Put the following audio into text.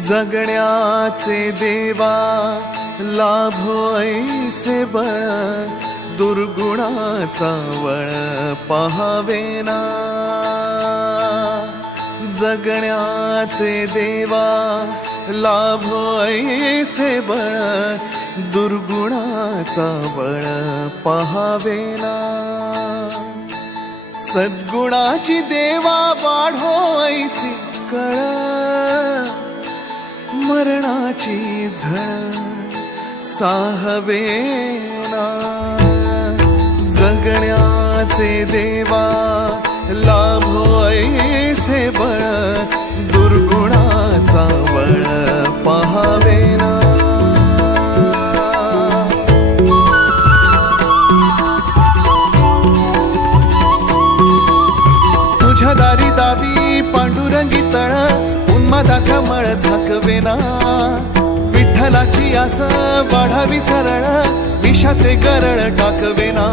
जगण्याचे देवा लाभो ऐसे बळ, दुर्गुणाचा वळ पहावेना। जगण्याचे देवा लाभो ऐसे बळ, दुर्गुणाचा बळ पहावेना। सद्गुणाची देवा वाढो ऐसी कळ, मरणाची झळ साहवेना। जगण्याचे देवा लाभो ऐसे बळ, दुर्गुणाचा बळ पहावेना। तुझ्या दारी दावी पांडुरंगी तळ, उन्मादाचा मळ झाकवेना। विठ्ठलाची आस वाढावी सरळ, विषाचे गरळ टाकवेना।